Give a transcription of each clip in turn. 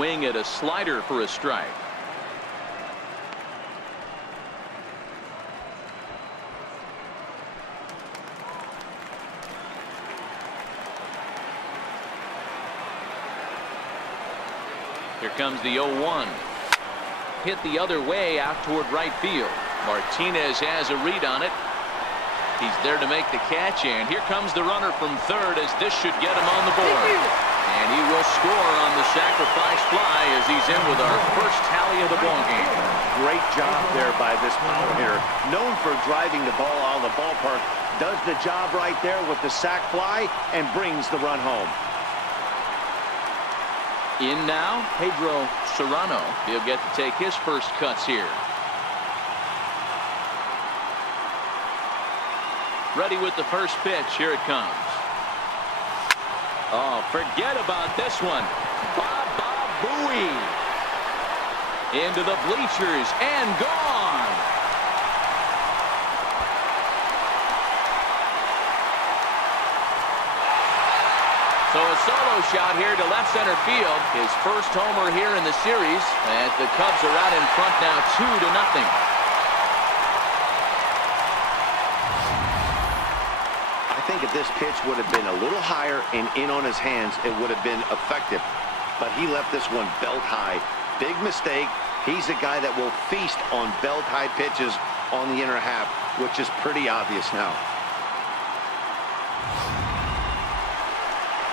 swing at a slider for a strike. Here comes the 0-1. Hit the other way out toward right field. Martinez has a read on it. He's there to make the catch, and here comes the runner from third, as this should get him on the board. And he will score on the sacrifice fly as he's in with our first tally of the ballgame. Great job there by this power hitter. Known for driving the ball out of the ballpark, does the job right there with the sac fly and brings the run home. In now, Pedro Serrano. He'll get to take his first cuts here. Ready with the first pitch. Here it comes. Oh, forget about this one. Baba Booey. Into the bleachers and gone. So a solo shot here to left center field. His first homer here in the series, as the Cubs are out in front now 2-0. I think if this pitch would have been a little higher and in on his hands, it would have been effective. But he left this one belt high. Big mistake. He's a guy that will feast on belt high pitches on the inner half, which is pretty obvious now.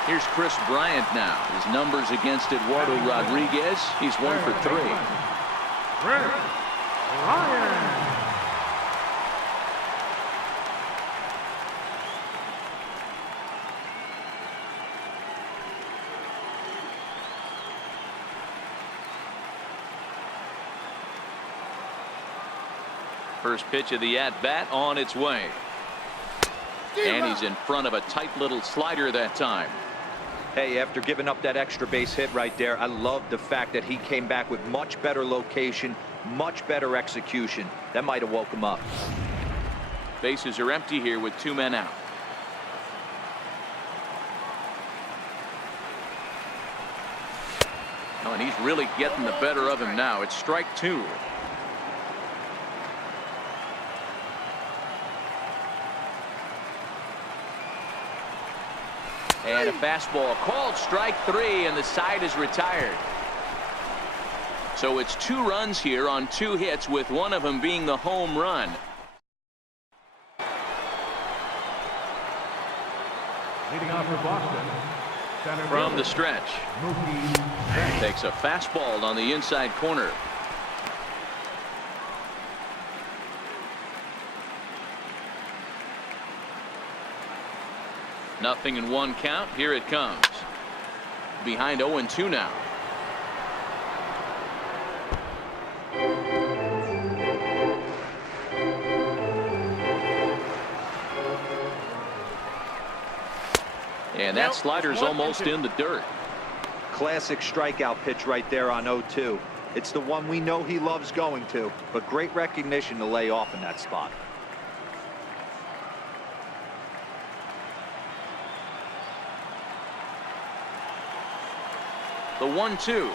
Here's Chris Bryant now. His numbers against Eduardo Rodriguez. He's 1 for 3. Chris Bryant. First pitch of the at-bat on its way. And he's in front of a tight little slider that time. Hey, after giving up that extra base hit right there, I love the fact that he came back with much better location, much better execution. That might have woke him up. Bases are empty here with 2 men out. Oh, and he's really getting the better of him now. It's strike 2. And a fastball called strike 3, and the side is retired. So it's 2 runs here on 2 hits, with one of them being the home run. Leading off for Boston, From the stretch. Takes a fastball on the inside corner. Nothing in 1 count. Here it comes. Behind 0-2 now. And that slider's almost in the dirt. Classic strikeout pitch right there on 0-2. It's the one we know he loves going to, but great recognition to lay off in that spot. The 1-2.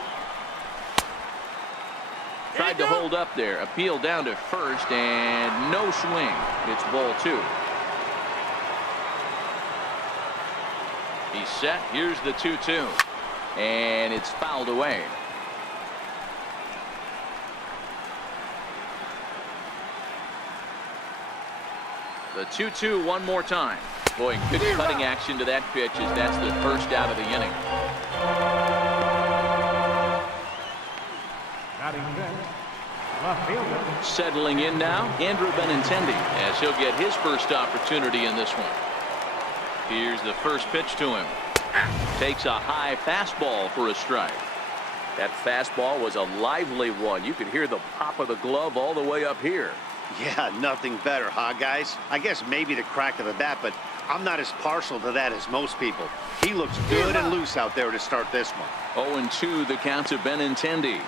Tried to hold up there. Appeal down to first, and no swing. It's ball 2. He's set. Here's the 2-2. And it's fouled away. The 2-2 one more time. Boy, good cutting action to that pitch, as that's the first out of the inning. Settling in now, Andrew Benintendi, as he'll get his first opportunity in this one. Here's the first pitch to him. Takes a high fastball for a strike. That fastball was a lively one. You could hear the pop of the glove all the way up here. Yeah, nothing better, huh, guys? I guess maybe the crack of the bat, but I'm not as partial to that as most people. He looks good and loose out there to start this one. 0-2 the count to Benintendi.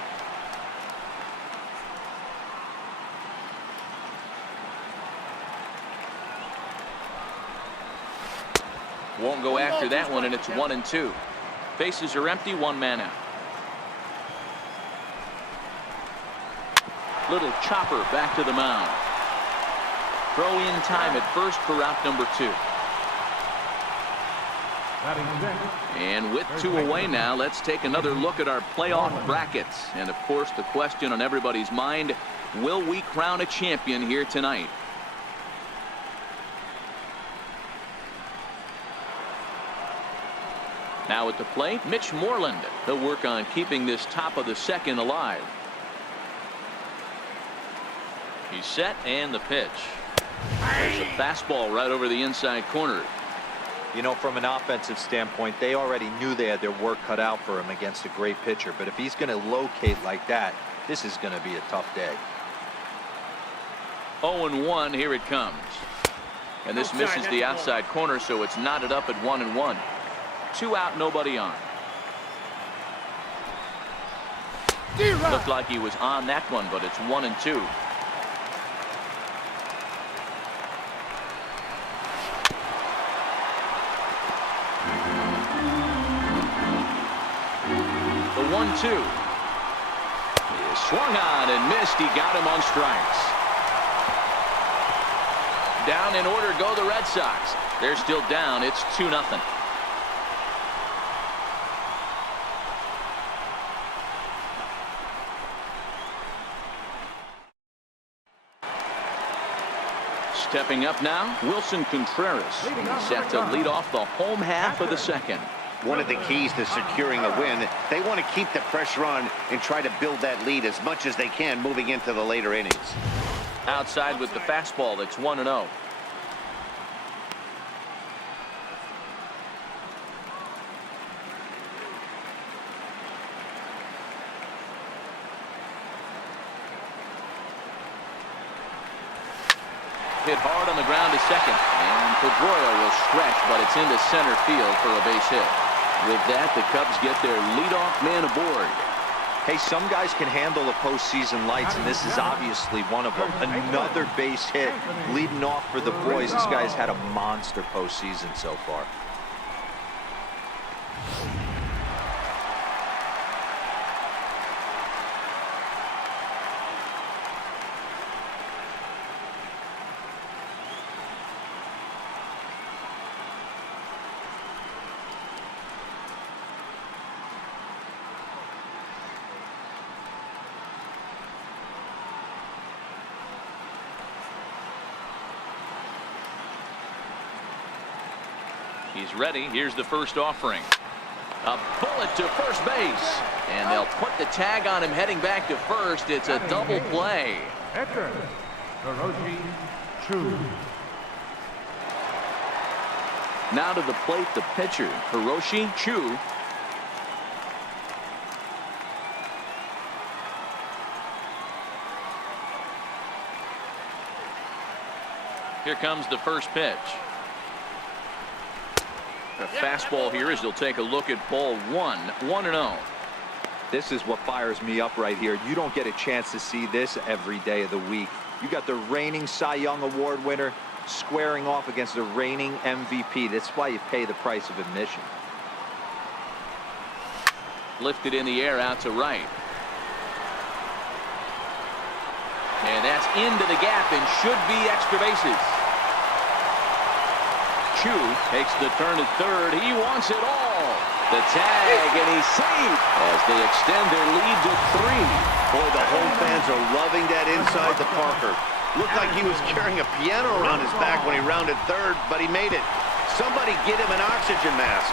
Won't go after that one, and it's 1-2. Bases are empty, 1 man out. Little chopper back to the mound. Throw in time at first for out number 2. And with 2 away now, let's take another look at our playoff brackets. And of course, the question on everybody's mind, will we crown a champion here tonight? Now at the plate, Mitch Moreland. He'll work on keeping this top of the second alive. He's set, and the pitch. There's a fastball right over the inside corner. You know, from an offensive standpoint, they already knew they had their work cut out for him against a great pitcher. But if he's going to locate like that, this is going to be a tough day. 0-1, here it comes. And this misses the outside corner, so it's knotted up at 1-1. 2 out, nobody on. Looked like he was on that one, but it's 1-2. The 1-2 is swung on and missed. He got him on strikes. Down in order go the Red Sox. They're still down. It's 2-0. Stepping up now, Wilson Contreras. He's set to lead off the home half of the second. One of the keys to securing a win, they want to keep the pressure on and try to build that lead as much as they can moving into the later innings. Outside with the fastball, that's 1-0. Hit hard on the ground to second, and Pedroia will stretch, but it's into center field for a base hit. With that, the Cubs get their leadoff man aboard. Hey, some guys can handle the postseason lights, and this is obviously one of them. Another base hit leading off for the boys. This guy's had a monster postseason so far. He's ready. Here's the first offering. A bullet to first base. And they'll put the tag on him heading back to first. It's a double play. Now to the plate, the pitcher, Hiroshi Chu. Here comes the first pitch. A fastball here as they'll take a look at ball 1, 1-0. This is what fires me up right here. You don't get a chance to see this every day of the week. You got the reigning Cy Young Award winner squaring off against the reigning MVP. That's why you pay the price of admission. Lifted in the air out to right. And that's into the gap and should be extra bases. Chu takes the turn at third. He wants it all. The tag, and he's safe as they extend their lead to 3. Boy, the home fans are loving that inside the Parker. Looked like he was carrying a piano around his back when he rounded third, but he made it. Somebody get him an oxygen mask.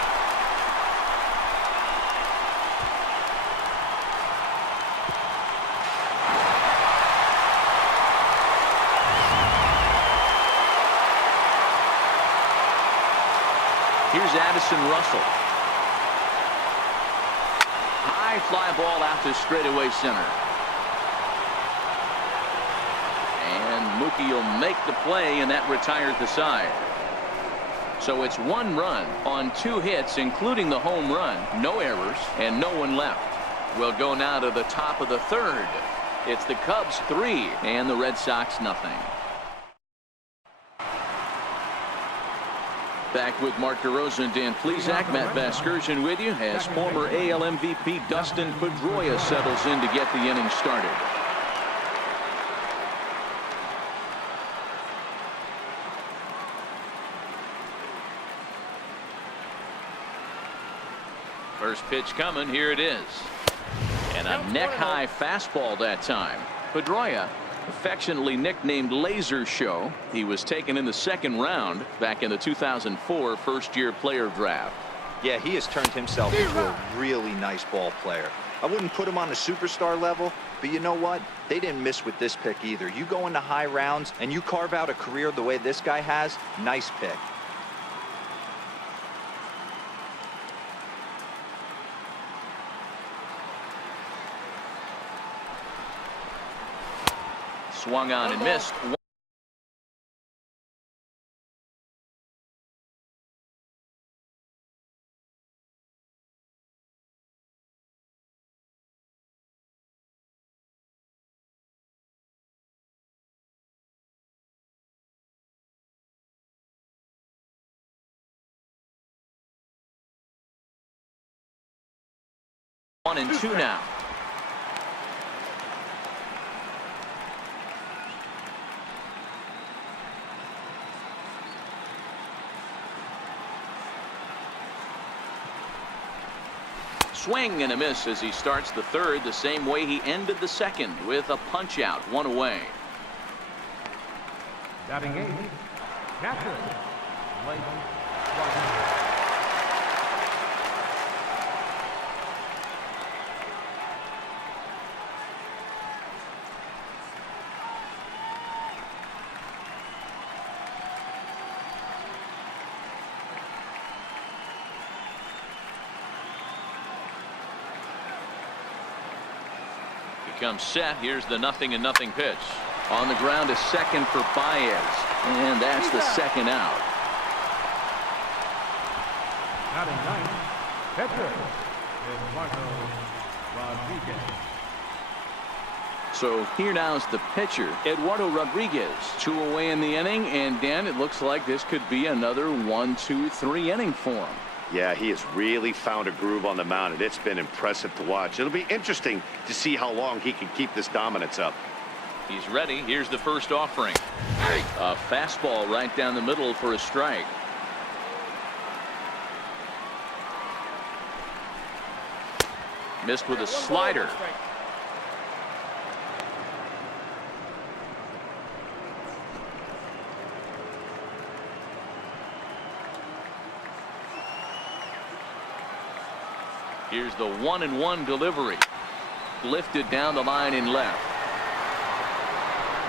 Here's Addison Russell. High fly ball out to straightaway center. And Mookie will make the play, and that retires the side. So it's 1 run on 2 hits, including the home run. No errors, and no one left. We'll go now to the top of the third. It's the Cubs 3 and the Red Sox nothing. Back with Mark DeRosa and Dan Plesac. Matt Vasgersian with you as former AL MVP Dustin Pedroia settles in to get the inning started. First pitch coming. Here it is. And a neck-high fastball that time. Pedroia, affectionately nicknamed Laser Show. He was taken in the second round back in the 2004 first-year player draft. Yeah, he has turned himself into a really nice ball player. I wouldn't put him on the superstar level, but you know what? They didn't miss with this pick either. You go into high rounds and you carve out a career the way this guy has, nice pick. Swung on and missed. One and two now. Swing and a miss as he starts the third the same way he ended the second, with a punch out, one away. Batting eighth, catcher, Blake. Comes set. Here's the 0-0 pitch. On the ground to second for Baez, and that's the second out. Batting ninth, catcher, Eduardo Rodriguez. So here now is the pitcher, Eduardo Rodriguez. 2 away in the inning, and Dan, it looks like this could be another 1-2-3 inning for him. Yeah, he has really found a groove on the mound, and it's been impressive to watch. It'll be interesting to see how long he can keep this dominance up. He's ready. Here's the first offering. A fastball right down the middle for a strike. Missed with a slider. Here's the 1-1 delivery. Lifted down the line in left.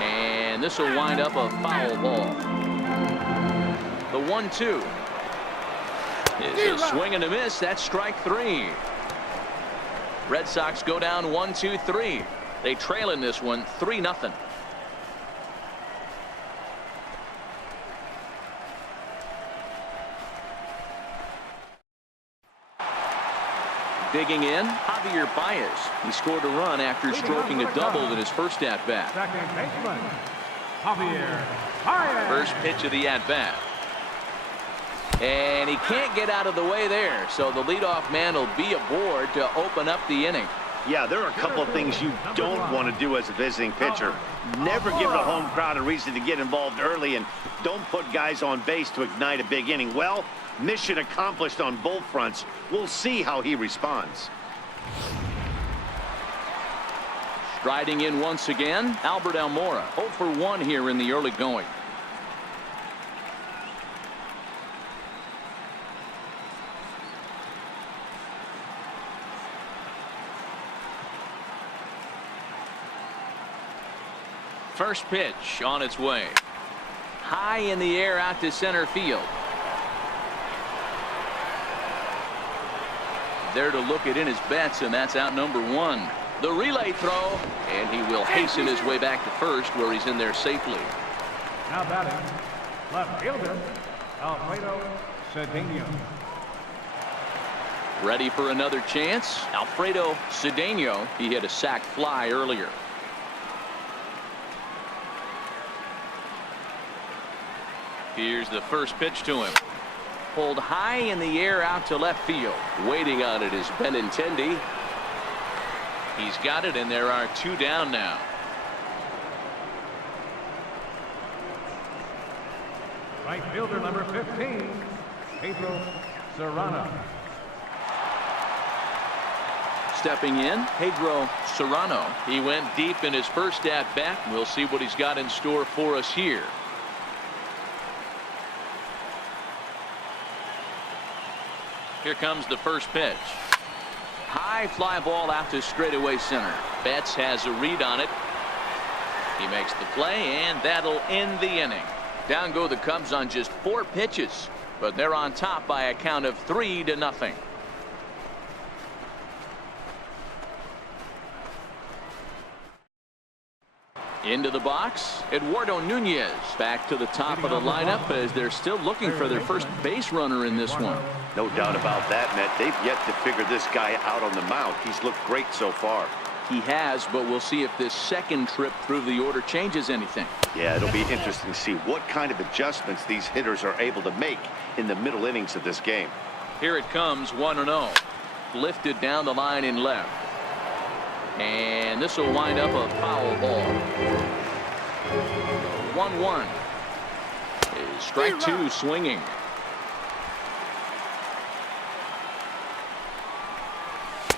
And this will wind up a foul ball. The 1-2 is a swing and a miss. That's strike 3. Red Sox go down 1-2-3. They trail in this one 3-0. Digging in, Javier Baez. He scored a run after stroking a double in his first at-bat. Second baseman, Javier Baez. First pitch of the at-bat. And he can't get out of the way there, so the leadoff man will be aboard to open up the inning. Yeah, there are a couple of things you don't want to do as a visiting pitcher. Never give the home crowd a reason to get involved early, and don't put guys on base to ignite a big inning. Well, mission accomplished on both fronts. We'll see how he responds. Striding in once again, Albert Almora. 0 for 1 here in the early going. First pitch on its way. High in the air out to center field. There to look it in his bets, and that's out number 1. The relay throw, and he will hasten his way back to first, where he's in there safely. Now batting, left fielder, Alfredo Cedeno. Ready for another chance. Alfredo Cedeno. He hit a sac fly earlier. Here's the first pitch to him. Pulled high in the air out to left field. Waiting on it is Benintendi. He's got it, and there are 2 down now. Right fielder number 15, Pedro Serrano. stepping in, Pedro Serrano. He went deep in his first at bat. We'll see what he's got in store for us here. Here comes the first pitch. High fly ball out to straightaway center. Betts has a read on it. He makes the play, and that'll end the inning. Down go the Cubs on just 4 pitches, but they're on top by a count of 3-0. Into the box, Eduardo Nunez back to the top of the lineup as they're still looking for their first base runner in this one. No doubt about that, Matt. They've yet to figure this guy out on the mound. He's looked great so far. He has, but we'll see if this second trip through the order changes anything. Yeah, it'll be interesting to see what kind of adjustments these hitters are able to make in the middle innings of this game. Here it comes, 1-0. Lifted down the line in left. And this will wind up a foul ball. 1-1. Strike 2 swinging.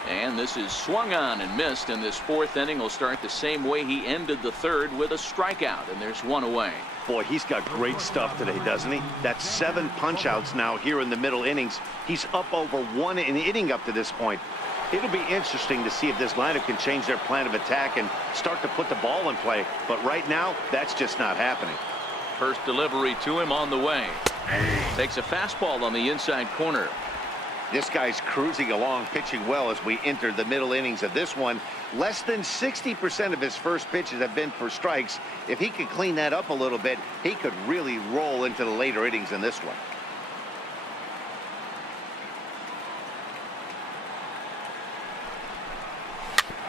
And this is swung on and missed, and this 4th inning will start the same way he ended the 3rd, with a strikeout, and there's 1 away. Boy, he's got great stuff today, doesn't he? That's 7 punch-outs now here in the middle innings. He's up over 1 inning up to this point. It'll be interesting to see if this lineup can change their plan of attack and start to put the ball in play. But right now, that's just not happening. First delivery to him on the way. Takes a fastball on the inside corner. This guy's cruising along, pitching well as we enter the middle innings of this one. Less than 60% of his first pitches have been for strikes. If he could clean that up a little bit, he could really roll into the later innings in this one.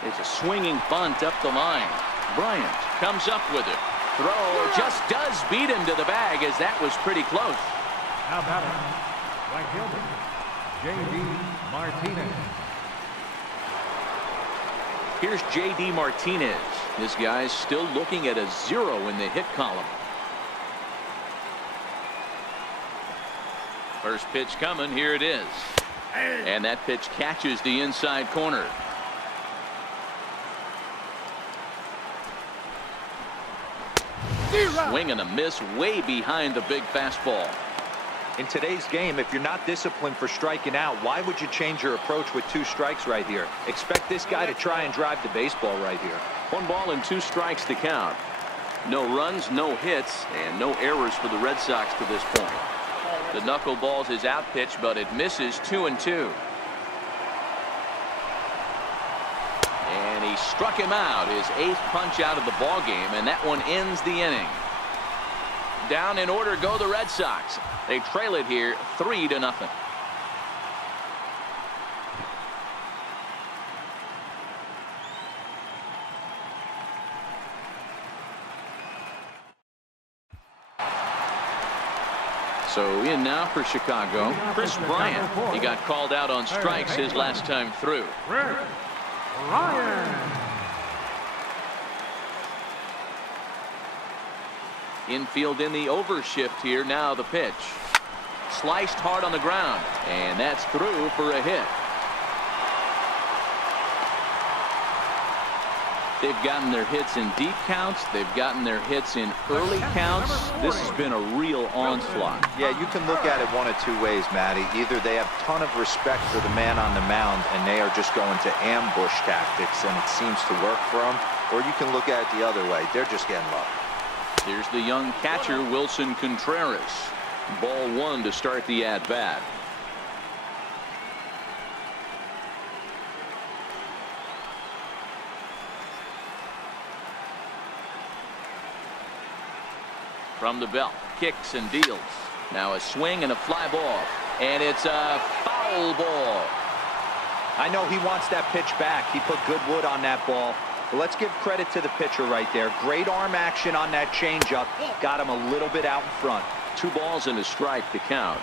It's a swinging bunt up the line. Bryant comes up with it. Throw just does beat him to the bag, as that was pretty close. Now batting, right fielder, J.D. Martinez. Here's J.D. Martinez. This guy's still looking at a 0 in the hit column. First pitch coming. Here it is. And that pitch catches the inside corner. Swing and a miss way behind the big fastball. In today's game, if you're not disciplined for striking out, why would you change your approach with 2 strikes right here? Expect this guy to try and drive the baseball right here. 1 ball and 2 strikes to count. No runs, no hits, and no errors for the Red Sox to this point. The knuckleballs is out pitch, but it misses 2-2. And he struck him out, his 8th punch out of the ball game, and that one ends the inning. Down in order go the Red Sox. They trail it here 3-0. So in now for Chicago, Chris Bryant. He got called out on strikes his last time through. Chris Bryant. Infield in the overshift here. Now the pitch. Sliced hard on the ground, and that's through for a hit. They've gotten their hits in deep counts. They've gotten their hits in early counts. This has been a real onslaught. Yeah, you can look at it one of 2 ways, Matty. Either they have a ton of respect for the man on the mound and they are just going to ambush tactics and it seems to work for them, or you can look at it the other way. They're just getting lucky. Here's the young catcher, Wilson Contreras. Ball 1 to start the at-bat. From the belt, kicks and deals. Now a swing and a fly ball, and it's a foul ball. I know he wants that pitch back. He put good wood on that ball. But let's give credit to the pitcher right there. Great arm action on that changeup. Got him a little bit out in front. 2 balls and a strike to count.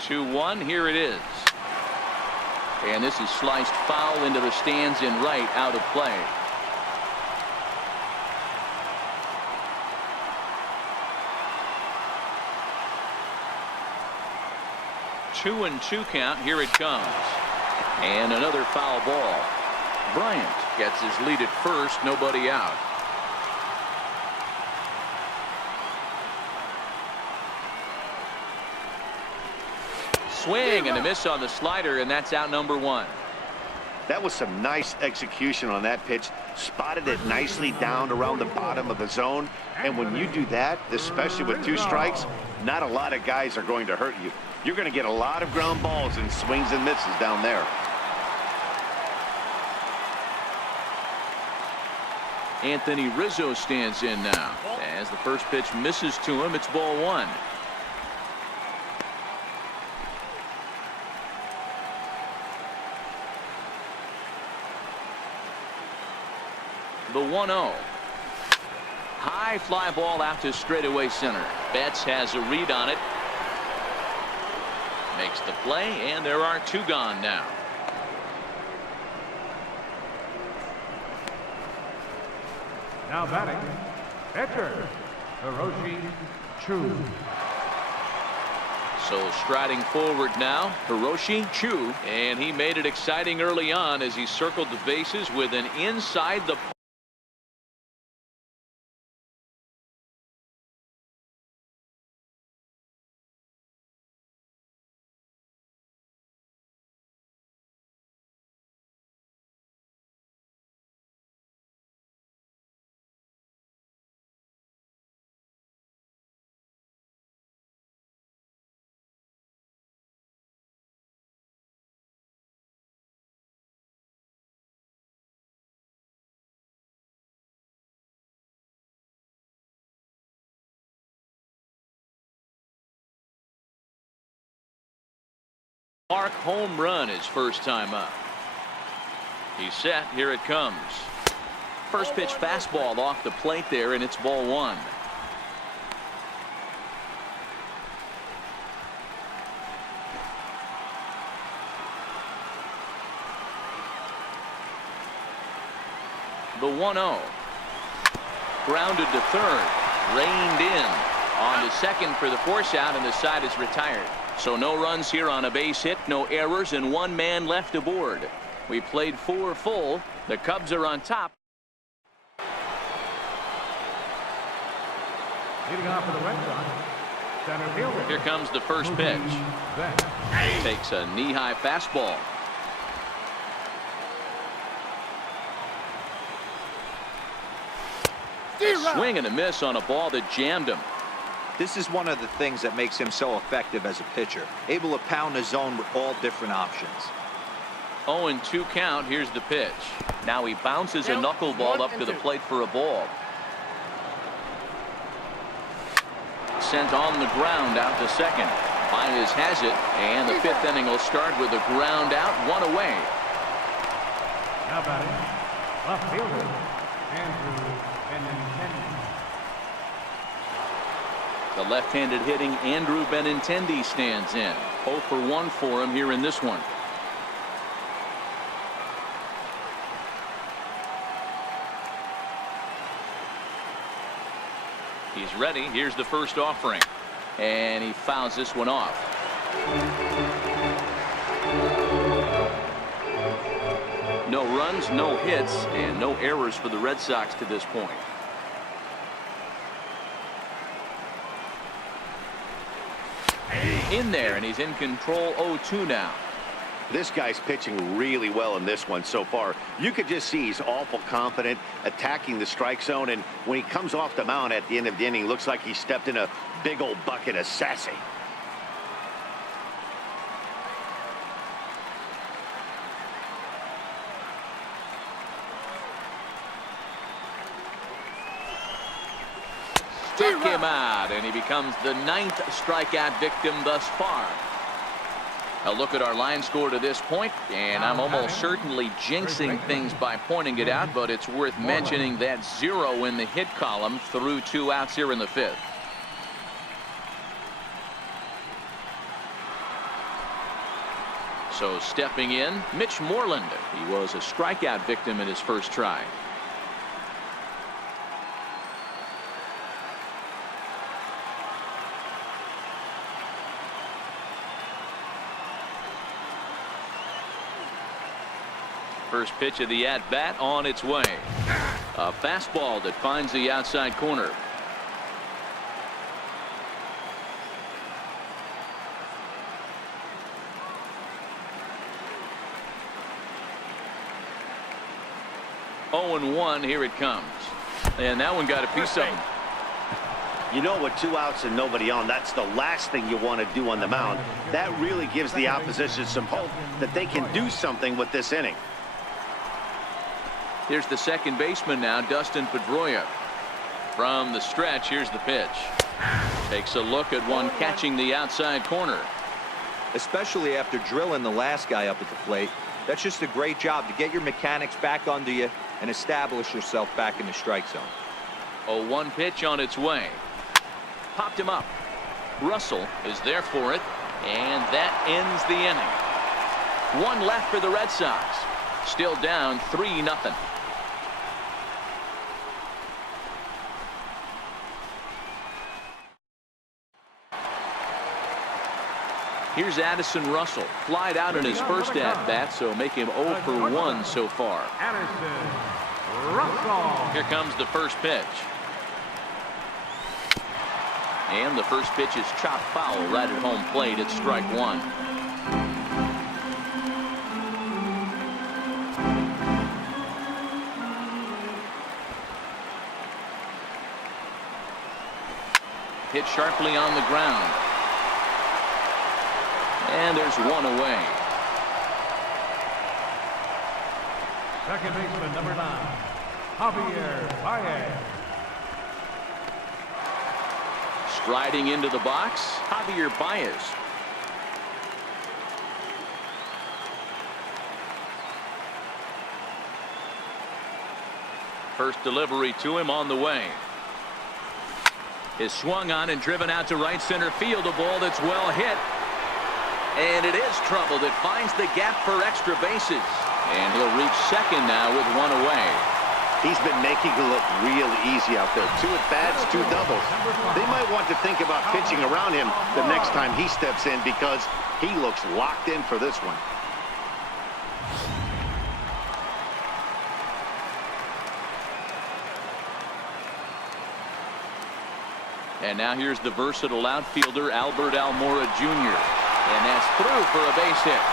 Two-one. Here it is. And this is sliced foul into the stands in right, out of play. 2-2 count. Here it comes. And another foul ball. Bryant gets his lead at first. Nobody out. Swing and a miss on the slider, and that's out number 1. That was some nice execution on that pitch. Spotted it nicely down around the bottom of the zone. And when you do that, especially with 2 strikes, not a lot of guys are going to hurt you. You're going to get a lot of ground balls and swings and misses down there. Anthony Rizzo stands in now. As the first pitch misses to him, it's ball 1. The 1-0. High fly ball out to straightaway center. Betts has a read on it. Makes the play, and there are 2 gone now. Now batting, pitcher, Hiroshi Chu. So striding forward now, Hiroshi Chu, and he made it exciting early on as he circled the bases with an inside the Park home run his first time up. He's set. Here it comes. First pitch fastball off the plate there, and it's ball 1. The 1-0. Grounded to third. Reined in. On to second for the force out, and the side is retired. So no runs here on a base hit, no errors, and 1 man left aboard. We played 4 full. The Cubs are on top. Leading off for the Red Sox, center fielder. Here comes the first pitch. Takes a knee-high fastball. Swing and a miss on a ball that jammed him. This is one of the things that makes him so effective as a pitcher. Able to pound the zone with all different options. 0-2 count. Here's the pitch. Now he bounces a knuckleball up to the plate for a ball. Sent on the ground out to second. Baez has it, and the 5th inning will start with a ground out, 1 away. Now batting, left fielder, Andrew Benintendi. The left-handed hitting Andrew Benintendi stands in. 0 for 1 for him here in this one. He's ready. Here's the first offering. And he fouls this one off. No runs, no hits, and no errors for the Red Sox to this point. In there, and he's in control. 0-2 now. This guy's pitching really well in this one so far. You could just see he's awful confident attacking the strike zone, and when he comes off the mound at the end of the inning, looks like he stepped in a big old bucket of sassy. Struck him out, and he becomes the 9th strikeout victim thus far. A look at our line score to this point, and I'm almost certainly jinxing things by pointing it out, but it's worth mentioning that 0 in the hit column through 2 outs here in the 5th. So stepping in, Mitch Moreland. He was a strikeout victim in his first try. First pitch of the at-bat on its way. A fastball that finds the outside corner. Oh and 1, here it comes. And that one got a piece of him. You know, with 2 outs and nobody on, that's the last thing you want to do on the mound. That really gives the opposition some hope that they can do something with this inning. Here's the second baseman now, Dustin Pedroia. From the stretch, here's the pitch. Takes a look at one catching the outside corner. Especially after drilling the last guy up at the plate. That's just a great job to get your mechanics back under you and establish yourself back in the strike zone. 0-1 pitch on its way. Popped him up. Russell is there for it, and that ends the inning. 1 left for the Red Sox. Still down 3-0. Here's Addison Russell. Flied out in his first at-bat, so make him 0 for 1 so far. Addison Russell. Here comes the first pitch. And the first pitch is chopped foul right at home plate. It's strike 1. Hit sharply on the ground. And there's 1 away. Second baseman, number 9, Javier Baez. Striding into the box, Javier Baez. First delivery to him on the way. Is swung on and driven out to right center field. A ball that's well hit. And it is trouble that finds the gap for extra bases. And he'll reach second now with 1 away. He's been making it look real easy out there. 2 at-bats, 2 doubles. They might want to think about pitching around him the next time he steps in because he looks locked in for this one. And now here's the versatile outfielder, Albert Almora Jr. And that's through for a base hit.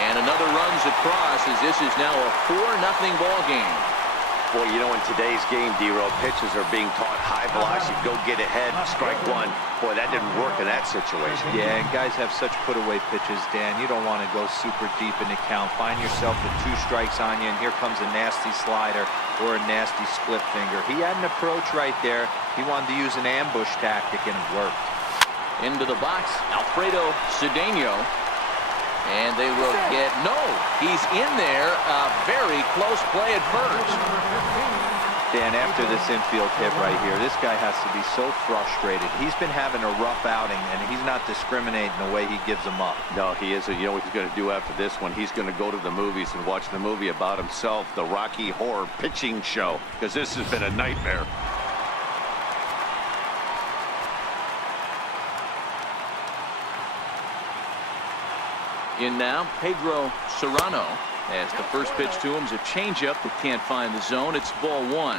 And another runs across as this is now a 4-0 ball game. Boy, you know, in today's game, D-Row, pitchers are being taught high velocity, go get ahead, strike 1. Boy, that didn't work in that situation. Yeah, and guys have such put-away pitches, Dan. You don't want to go super deep in the count. Find yourself with 2 strikes on you, and here comes a nasty slider or a nasty split finger. He had an approach right there. He wanted to use an ambush tactic, and it worked. Into the box, Alfredo Cedeno. And they will get, no, he's in there. A very close play at first. Dan, after this infield hit right here, this guy has to be so frustrated. He's been having a rough outing, and he's not discriminating the way he gives them up. No, he isn't. You know what he's going to do after this one? He's going to go to the movies and watch the movie about himself, the Rocky Horror Pitching Show, because this has been a nightmare. In now, Pedro Serrano, as the first pitch to him is a changeup that can't find the zone. It's ball 1.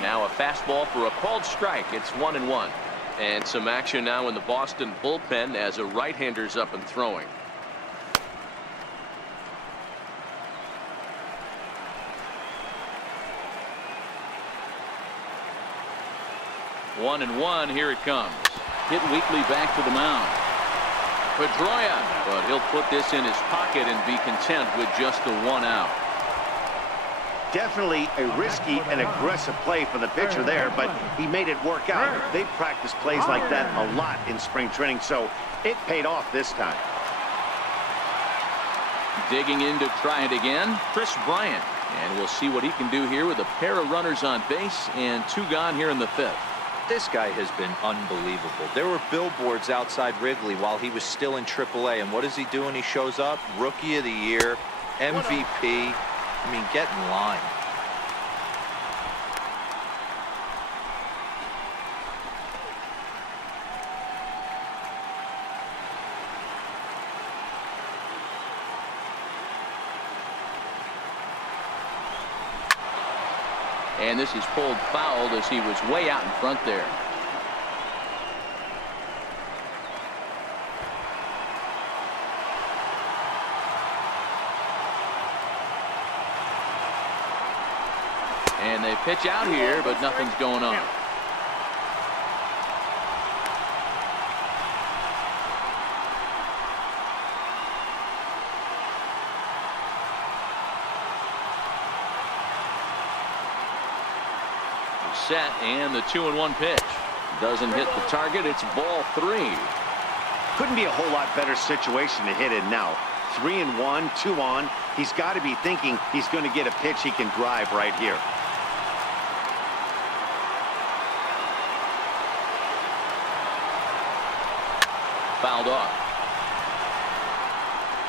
Now a fastball for a called strike. It's 1-1. And some action now in the Boston bullpen as a right-hander's up and throwing. One and 1, here it comes. Hit weakly back to the mound. Pedroia, but he'll put this in his pocket and be content with just the 1 out. Definitely a risky and aggressive play for the pitcher there, but he made it work out. They've practiced plays like that a lot in spring training, so it paid off this time. Digging in to try it again, Chris Bryant. And we'll see what he can do here with a pair of runners on base and 2 gone here in the 5th. This guy has been unbelievable. There were billboards outside Wrigley while he was still in AAA, and what is he doing? He shows up, Rookie of the Year, MVP. I mean, get in line. And this is pulled foul as he was way out in front there. And they pitch out here, but nothing's going on. Set, and the 2-1 pitch doesn't hit the target. It's ball 3. Couldn't be a whole lot better situation to hit it now. 3-1, 2 on. He's got to be thinking he's going to get a pitch he can drive right here. Fouled off.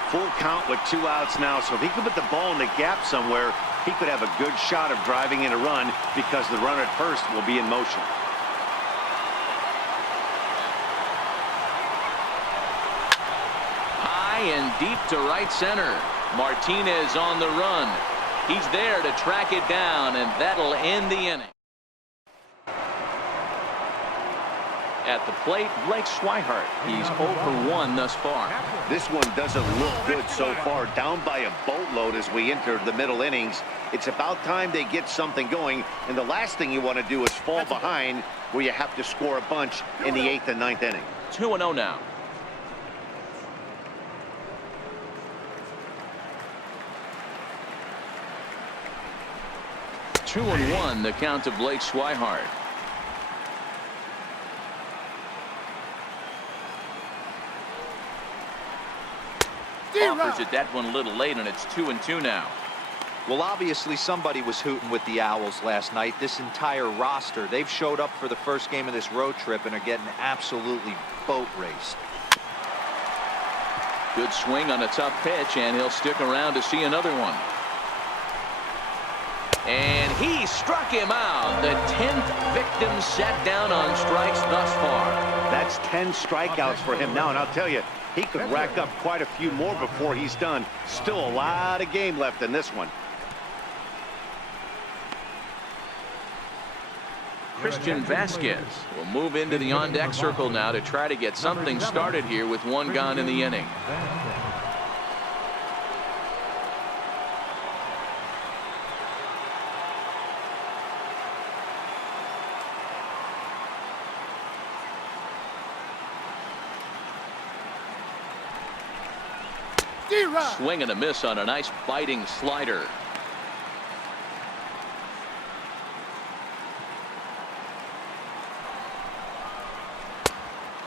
Full count with 2 outs now, so if he could put the ball in the gap somewhere, he could have a good shot of driving in a run because the runner at first will be in motion. High and deep to right center. Martinez on the run. He's there to track it down, and that'll end the inning. At the plate, Blake Swihart. He's 0 for 1 thus far. This one doesn't look good so far. Down by a boatload as we enter the middle innings. It's about time they get something going, and the last thing you want to do is fall behind where you have to score a bunch in the 8th and 9th inning. 2-0 now. Two and 1, the count to Blake Swihart. Offers it that one a little late, and it's 2-2 now. Well, obviously somebody was hooting with the Owls last night. This entire roster, they've showed up for the first game of this road trip and are getting absolutely boat raced. Good swing on a tough pitch, and he'll stick around to see another one. And he struck him out. The 10th victim set down on strikes thus far. That's 10 strikeouts for him now, and I'll tell you, he could rack up quite a few more before he's done. Still a lot of game left in this one. Christian Vasquez will move into the on-deck circle now to try to get something started here with one gone in the inning. Swing and a miss on a nice biting slider.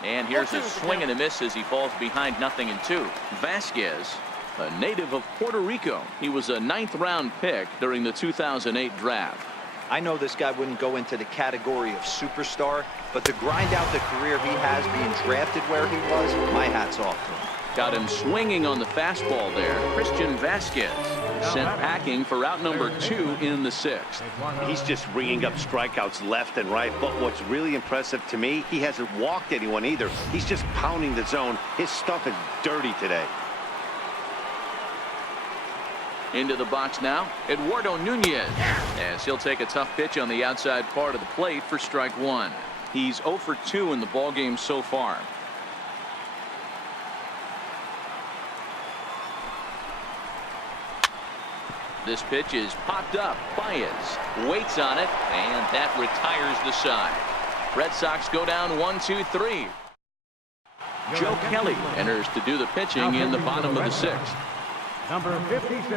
And here's a swing and a miss as he falls behind 0-2. Vasquez, a native of Puerto Rico. He was a 9th-round pick during the 2008 draft. I know this guy wouldn't go into the category of superstar, but to grind out the career he has being drafted where he was, my hat's off to him. Got him swinging on the fastball there. Christian Vasquez sent packing for out number 2 in the 6th. He's just ringing up strikeouts left and right, but what's really impressive to me, he hasn't walked anyone either. He's just pounding the zone. His stuff is dirty today. Into the box now, Eduardo Nunez, as he'll take a tough pitch on the outside part of the plate for strike 1. He's 0 for 2 in the ballgame so far. This pitch is popped up. Baez waits on it, and that retires the side. Red Sox go down 1-2-3. Joe Kelly enters to do the pitching in the bottom of the 6th. Number 56,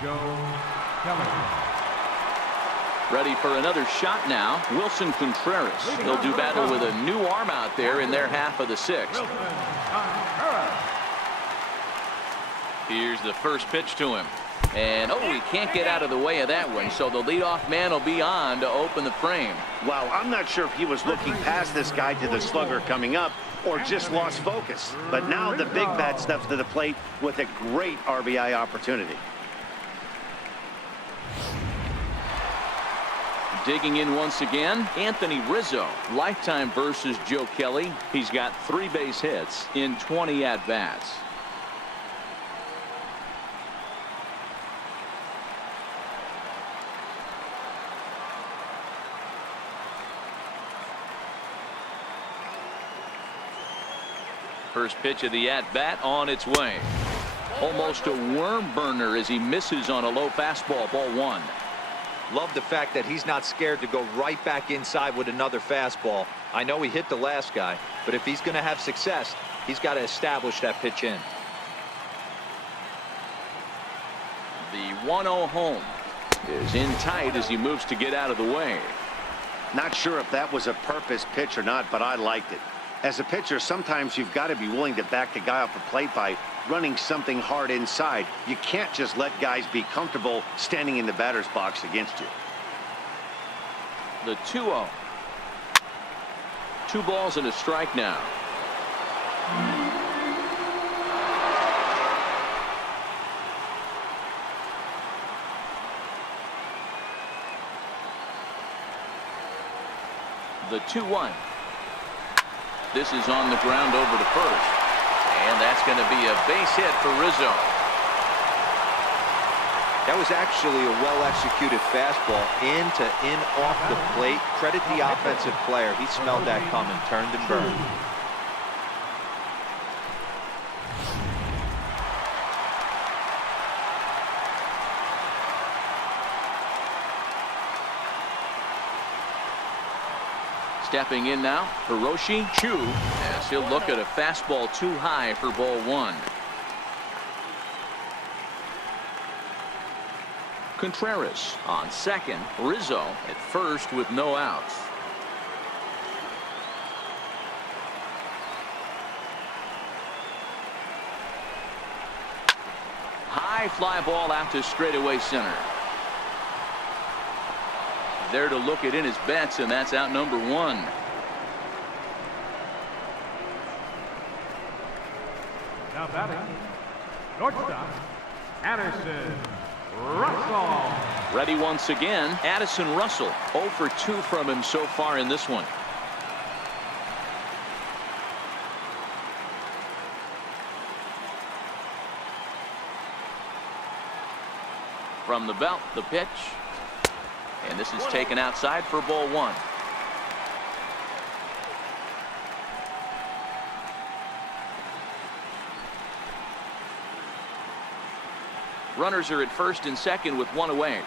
Joe Kelly. Ready for another shot now. Wilson Contreras. He'll do battle with a new arm out there in their half of the 6th. Here's the first pitch to him. And, he can't get out of the way of that one, so the leadoff man will be on to open the frame. Wow, I'm not sure if he was looking past this guy to the slugger coming up or just lost focus. But now the big bat steps to the plate with a great RBI opportunity. digging in once again, Anthony Rizzo. Lifetime versus Joe Kelly. He's got 3 base hits in 20 at-bats. First pitch of the at-bat on its way. Almost a worm burner as he misses on a low fastball. Ball 1. Love the fact that he's not scared to go right back inside with another fastball. I know he hit the last guy, but if he's going to have success, he's got to establish that pitch in. The 1-0 home is in tight as he moves to get out of the way. Not sure if that was a purpose pitch or not, but I liked it. As a pitcher, sometimes you've got to be willing to back the guy off the plate by running something hard inside. You can't just let guys be comfortable standing in the batter's box against you. The 2-0. 2 balls and a strike now. The 2-1. This is on the ground over to first. And that's going to be a base hit for Rizzo. That was actually a well-executed fastball in off the plate. Credit the offensive player. He smelled that coming, turned and burned. Stepping in now, Hiroshi Chu, as he'll look at a fastball too high for ball 1. Contreras on second, Rizzo at first with no outs. High fly ball out to straightaway center. There to look it in his bets, and that's out number 1. Now batting, shortstop, Addison Russell. Ready once again, Addison Russell. 0 for 2 from him so far in this one. From the belt, the pitch. And this is taken outside for ball 1. Runners are at first and second with 1 away.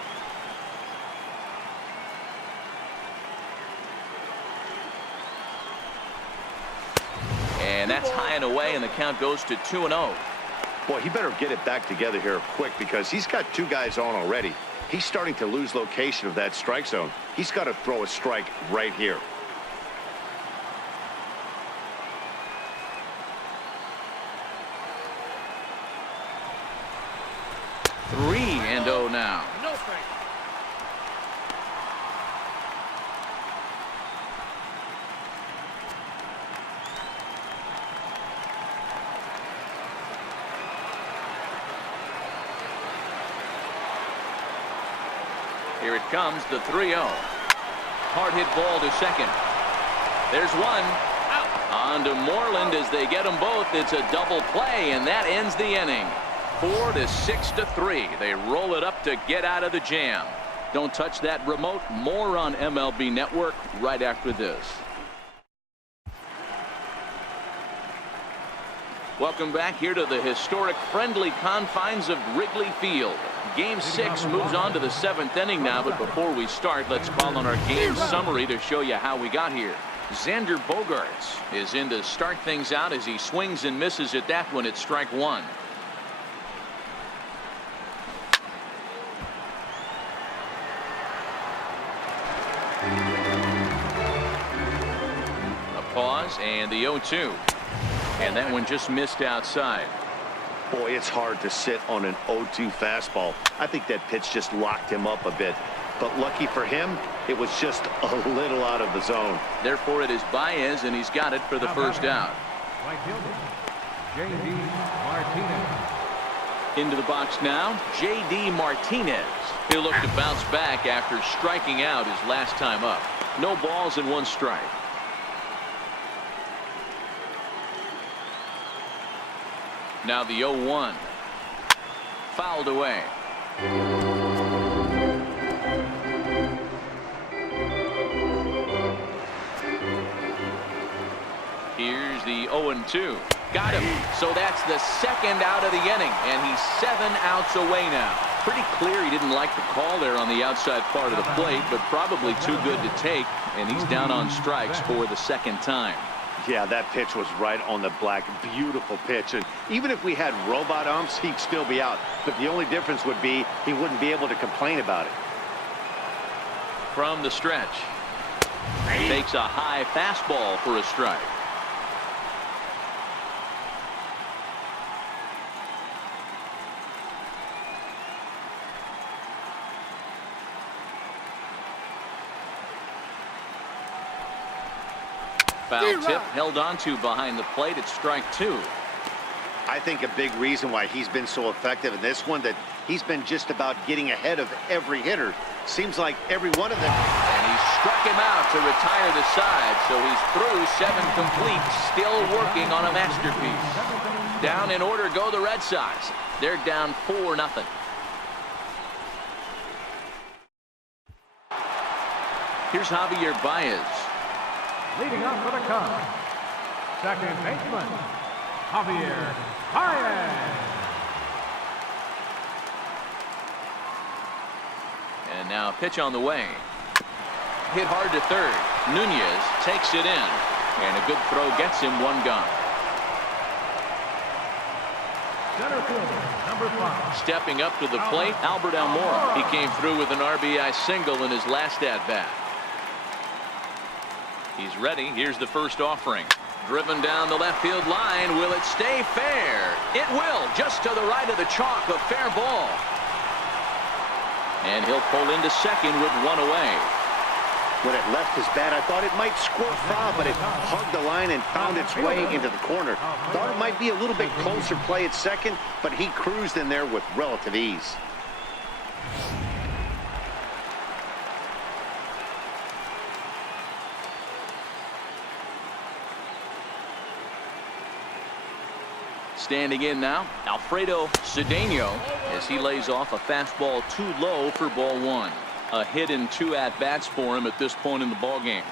And that's high and away, and the count goes to 2-0. Boy, he better get it back together here quick because he's got 2 guys on already. He's starting to lose location of that strike zone. He's got to throw a strike right here. Three and 0 now. No strike. Here it comes, the 3-0. Hard hit ball to second. There's one. Out. On to Moreland as they get them both. It's a double play, and that ends the inning. 4 to 6 to 3. They roll it up to get out of the jam. Don't touch that remote. More on MLB Network right after this. Welcome back here to the historic friendly confines of Wrigley Field. Game 6 moves on to the 7th inning now, but before we start, let's call on our game summary to show you how we got here. Xander Bogaerts is in to start things out as he swings and misses at that one at strike 1. A pause and the 0-2. And that one just missed outside. Boy, it's hard to sit on an 0-2 fastball. I think that pitch just locked him up a bit. But lucky for him, it was just a little out of the zone. Therefore, it is Baez, and he's got it for the first out. Right fielder, J.D. Martinez. Into the box now, J.D. Martinez. He'll look to bounce back after striking out his last time up. No balls and 1 strike. Now the 0-1. Fouled away. Here's the 0-2. Got him. So that's the 2nd out of the inning, and he's 7 outs away now. Pretty clear he didn't like the call there on the outside part of the plate, but probably too good to take, and he's down on strikes for the 2nd time. Yeah, that pitch was right on the black. Beautiful pitch. And even if we had robot umps, he'd still be out. But the only difference would be he wouldn't be able to complain about it. From the stretch. Takes a high fastball for a strike. Foul tip held onto behind the plate at strike 2. I think a big reason why he's been so effective in this one that he's been just about getting ahead of every hitter. Seems like every one of them. And he struck him out to retire the side, so he's through 7 complete, still working on a masterpiece. Down in order go the Red Sox. They're down 4-0. Here's Javier Baez. Leading off for the Cubs, second baseman, Javier Baez. And now a pitch on the way. Hit hard to third. Nunez takes it in. And a good throw gets him 1 gone. Center fielder, number 5. Stepping up to the plate, Albert Almora. He came through with an RBI single in his last at-bat. He's ready. Here's the first offering. Driven down the left field line. Will it stay fair? It will. Just to the right of the chalk. A fair ball. And he'll pull into second with 1 away. When it left his bat, I thought it might squirt foul, but it hugged the line and found its way into the corner. Thought it might be a little bit closer play at second, but he cruised in there with relative ease. Standing in now, Alfredo Cedeno, as he lays off a fastball too low for ball 1. A hit in 2 at-bats for him at this point in the ballgame.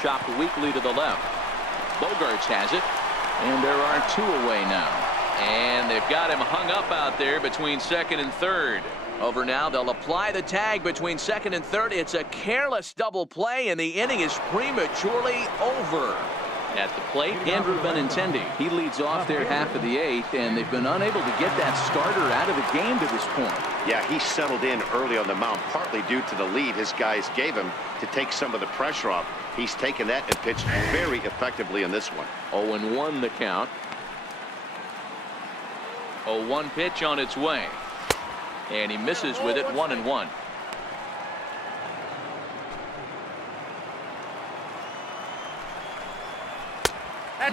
Chopped weakly to the left. Bogarts has it, and there are 2 away now. And they've got him hung up out there between second and third. Over now, they'll apply the tag between second and third. It's a careless double play, and the inning is prematurely over. At the plate, Andrew Benintendi. He leads off their half of the 8th, and they've been unable to get that starter out of the game to this point. Yeah, he settled in early on the mound, partly due to the lead his guys gave him to take some of the pressure off. He's taken that and pitched very effectively in this one. 0-1 the count. 0-1 pitch on its way. And he misses with it. 1-1.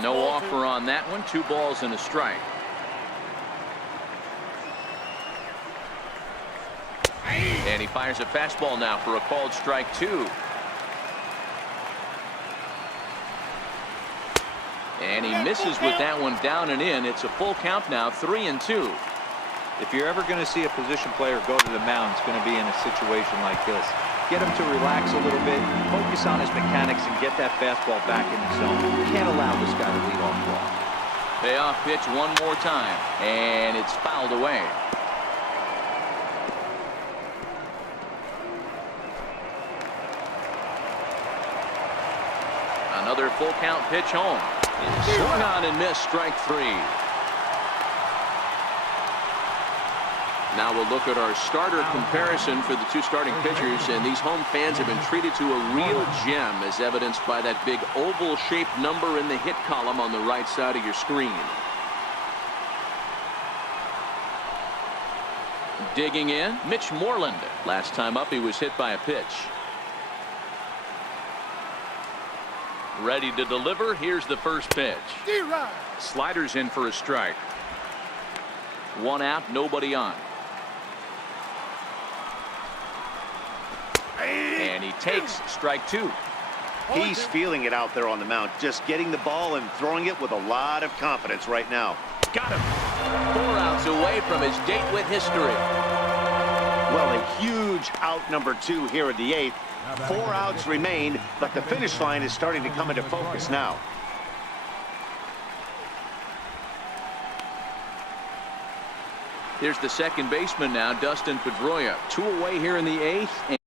No offer on that one. 2 balls and a strike. And he fires a fastball now for a called strike 2. And he misses with that one down and in. It's a full count now, 3-2. If you're ever going to see a position player go to the mound, it's going to be in a situation like this. Get him to relax a little bit, focus on his mechanics, and get that fastball back in the zone. You can't allow this guy to lead off wrong. Payoff pitch one more time, and it's fouled away. Another full count pitch home. Swung on and missed, strike 3. Now we'll look at our starter comparison for the 2 starting pitchers, and these home fans have been treated to a real gem, as evidenced by that big oval-shaped number in the hit column on the right side of your screen. Digging in, Mitch Moreland. Last time up, he was hit by a pitch. Ready to deliver. Here's the first pitch. Sliders in for a strike. 1 out, nobody on. And he takes strike 2. He's feeling it out there on the mound, just getting the ball and throwing it with a lot of confidence right now. Got him. 4 outs away from his date with history. Well, a huge out number 2 here in the 8th. 4 outs remain, but the finish line is starting to come into focus now. Here's the second baseman now, Dustin Pedroia. 2 away here in the 8th.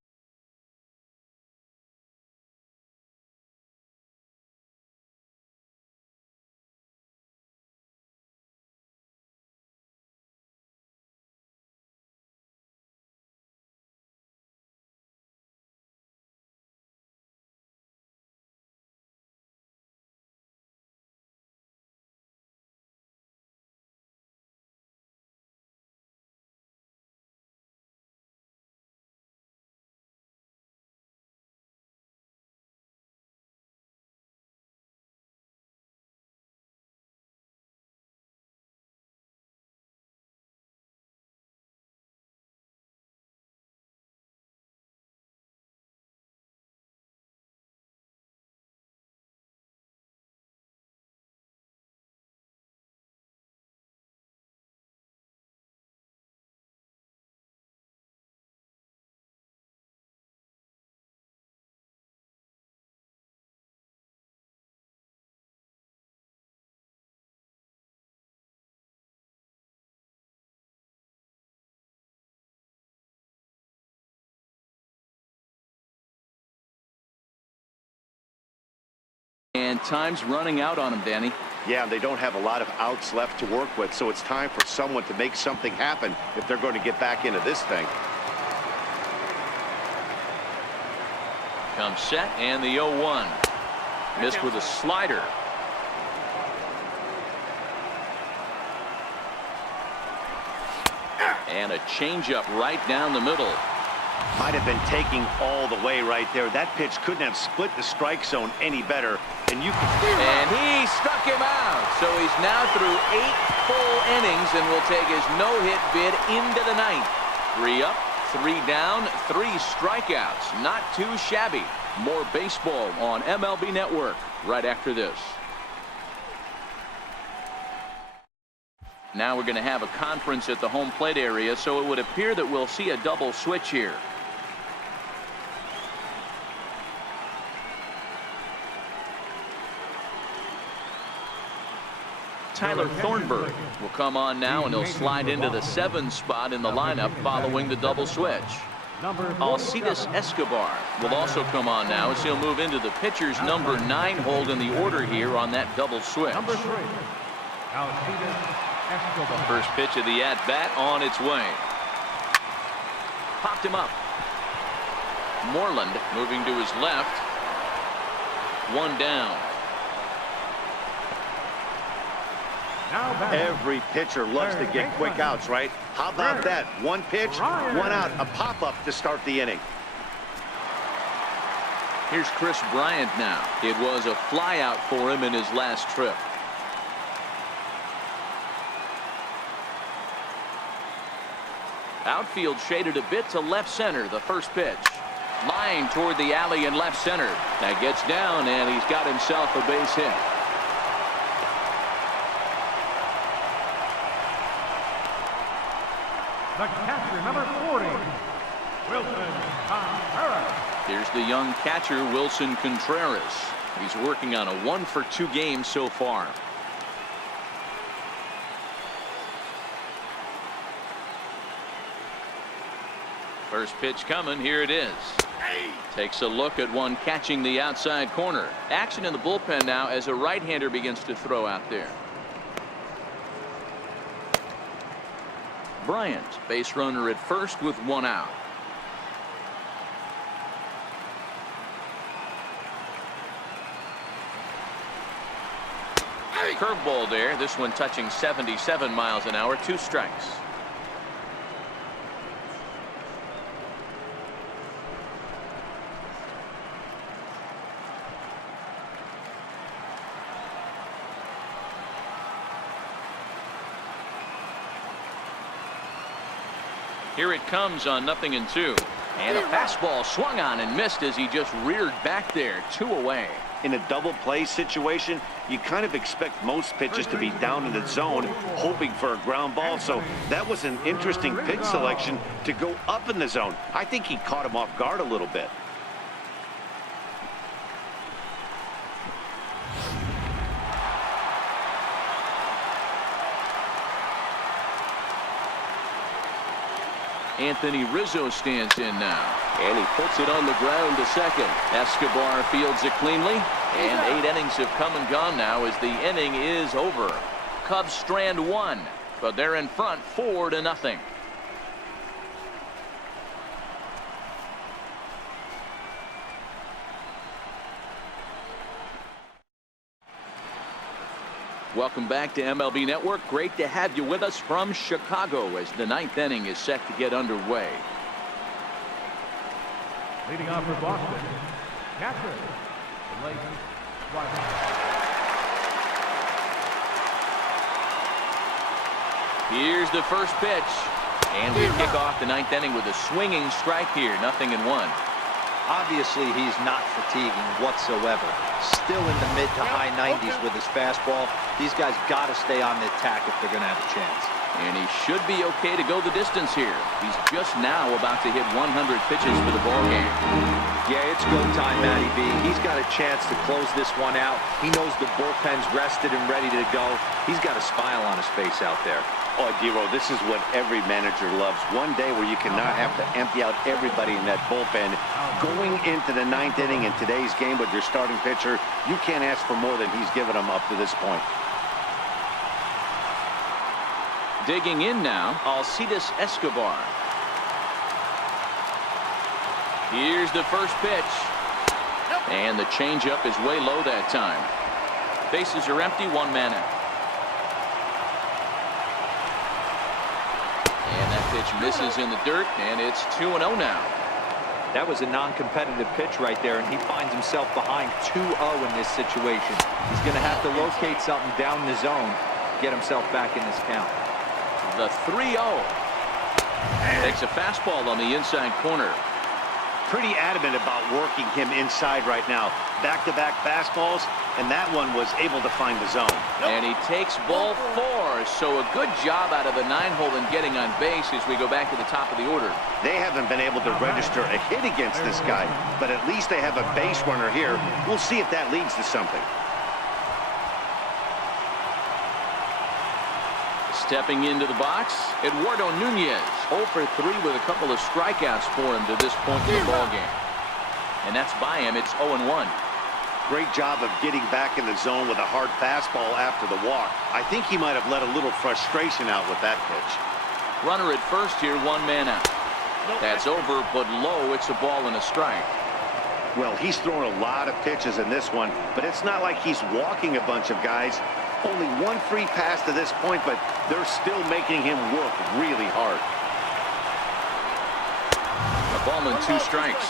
And time's running out on him, Danny. Yeah, they don't have a lot of outs left to work with, so it's time for someone to make something happen if they're going to get back into this thing. Comes set, and the 0-1. Missed with a slider. And a changeup right down the middle. Might have been taking all the way right there. That pitch couldn't have split the strike zone any better. And he struck him out. So he's now through 8 full innings and will take his no-hit bid into the 9th. 3 up, 3 down, 3 strikeouts. Not too shabby. More baseball on MLB Network right after this. Now we're going to have a conference at the home plate area, so it would appear that we'll see a double switch here. Tyler Thornburg will come on now, and he'll slide into the 7 spot in the lineup following the double switch. Alcides Escobar will also come on now, as he'll move into the pitcher's number 9 hold in the order here on that double switch. Number 3, Alcides Escobar. First pitch of the at-bat on its way. Popped him up. Moreland moving to his left. 1 down. Every pitcher loves to get quick outs, right? How about that? 1 pitch, 1 out, a pop-up to start the inning. Here's Chris Bryant now. It was a flyout for him in his last trip. Outfield shaded a bit to left center. The first pitch. Line toward the alley in left center. That gets down, and he's got himself a base hit. The catcher, number 40, Wilson Contreras. Here's the young catcher, Wilson Contreras. He's working on a 1-for-2 game so far. First pitch coming. Here it is. Takes a look at one catching the outside corner. Action in the bullpen now as a right-hander begins to throw out there. Bryant, base runner at first with 1 out. Curveball there. This one touching 77 miles an hour. 2 strikes. Here it comes on 0-2. And a fastball swung on and missed as he just reared back there. 2 away. In a double play situation, you kind of expect most pitchers to be down in the zone hoping for a ground ball. So that was an interesting pitch selection to go up in the zone. I think he caught him off guard a little bit. Anthony Rizzo stands in now. And he puts it on the ground to second. Escobar fields it cleanly. And 8 innings have come and gone now as the inning is over. Cubs strand 1, but they're in front 4-0. Welcome back to MLB Network. Great to have you with us from Chicago as the 9th inning is set to get underway. Leading off for Boston, catcher, the late Riley. Here's the first pitch. And we kick off the 9th inning with a swinging strike here. 0-1. Obviously, he's not fatiguing whatsoever. Still in the mid to high 90s with his fastball. These guys got to stay on the attack if they're going to have a chance. And he should be okay to go the distance here. He's just now about to hit 100 pitches for the ball game. Yeah, it's go time, Matty B. He's got a chance to close this one out. He knows the bullpen's rested and ready to go. He's got a smile on his face out there. Oh, Dero, this is what every manager loves. One day where you cannot have to empty out everybody in that bullpen. Going into the 9th inning in today's game with your starting pitcher, you can't ask for more than he's given them up to this point. Digging in now, Alcides Escobar. Here's the first pitch. And the changeup is way low that time. Bases are empty, 1 man out. And that pitch misses in the dirt, and it's 2-0 now. That was a non-competitive pitch right there, and he finds himself behind 2-0 in this situation. He's going to have to locate something down the zone, get himself back in this count. The 3-0. Takes a fastball on the inside corner. Pretty adamant about working him inside right now. Back-to-back fastballs, and that one was able to find the zone. And he takes ball 4, so a good job out of the 9-hole in getting on base as we go back to the top of the order. They haven't been able to register a hit against this guy, but at least they have a base runner here. We'll see if that leads to something. Stepping into the box, Eduardo Nunez, 0 for 3 with a couple of strikeouts for him to this point in the ballgame. And that's by him. It's 0-1. Great job of getting back in the zone with a hard fastball after the walk. I think he might have let a little frustration out with that pitch. Runner at first here, 1 man out. That's over, but low. It's a ball and a strike. Well, he's thrown a lot of pitches in this one, but it's not like he's walking a bunch of guys. Only 1 free pass to this point, but they're still making him work really hard. A ball and 2 strikes.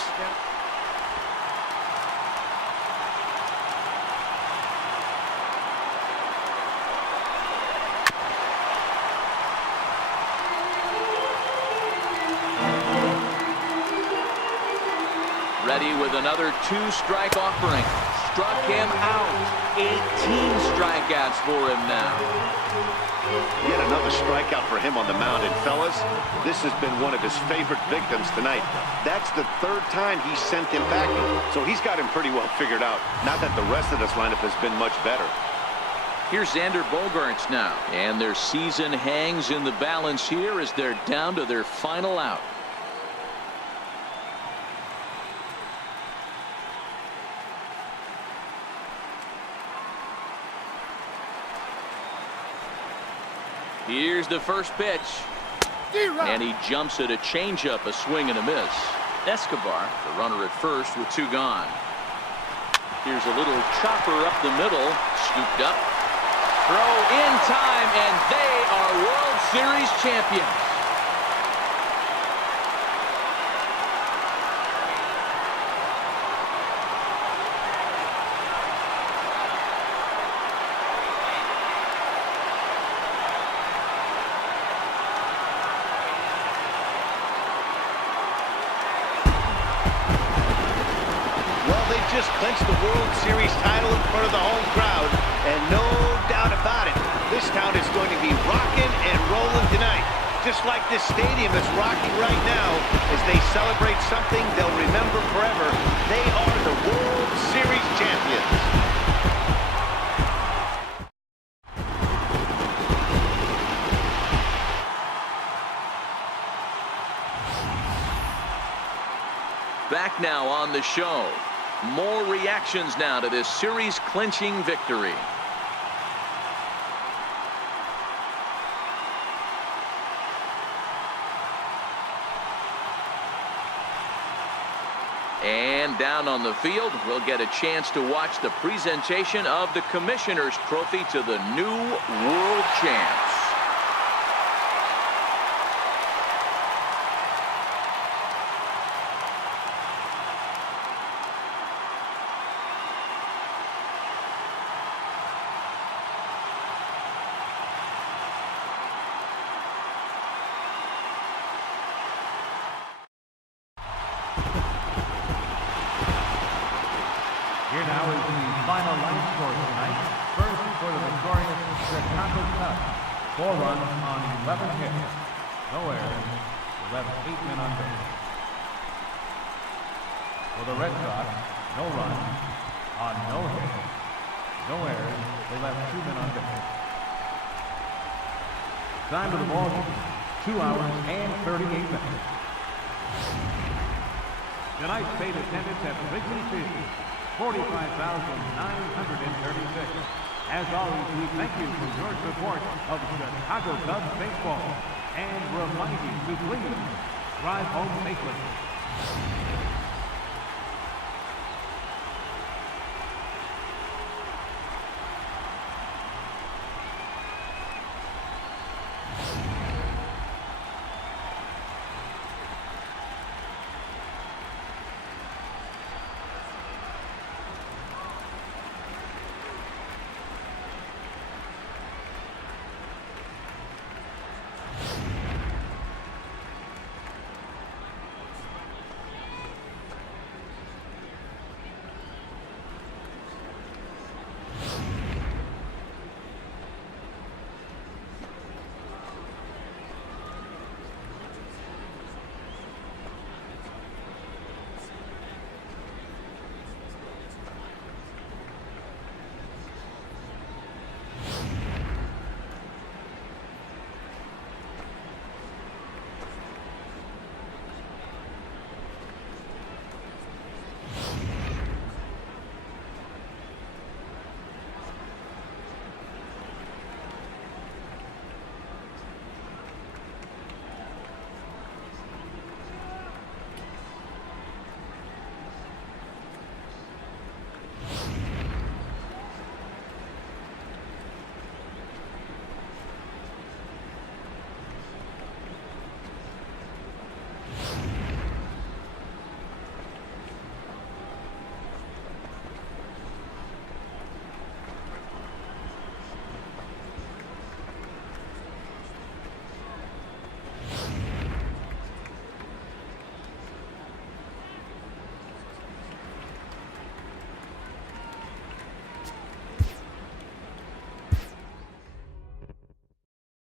Ready with another 2-strike offering. Struck him out. 18 strikeouts for him now. Yet another strikeout for him on the mound. And fellas, this has been one of his favorite victims tonight. That's the 3rd time he sent him packing. So he's got him pretty well figured out. Not that the rest of this lineup has been much better. Here's Xander Bogaerts now. And their season hangs in the balance here as they're down to their final out. Here's the first pitch. And he jumps at a changeup, a swing and a miss. Escobar, the runner at first with 2 gone. Here's a little chopper up the middle, scooped up. Throw in time, and they are World Series champions. clinch the World Series title in front of the home crowd, and no doubt about it, this town is going to be rocking and rolling tonight. Just like this stadium is rocking right now as they celebrate something they'll remember forever. They are the World Series champions. Back now on the show. More reactions now to this series-clinching victory. And down on the field, we'll get a chance to watch the presentation of the Commissioner's Trophy to the new world champs. Here now is the final line score tonight. First for the victorious Chicago Cubs. 4 runs on 11 hits. No errors. They left 8 men on base. For the Red Sox, no runs on no hits. No errors. They left 2 men on base. Time to the ball game. 2 hours and 38 minutes. Tonight's paid attendance at Wrigley Field. 45,936. As always, we thank you for your support of Chicago Cubs baseball and remind you to please drive home safely.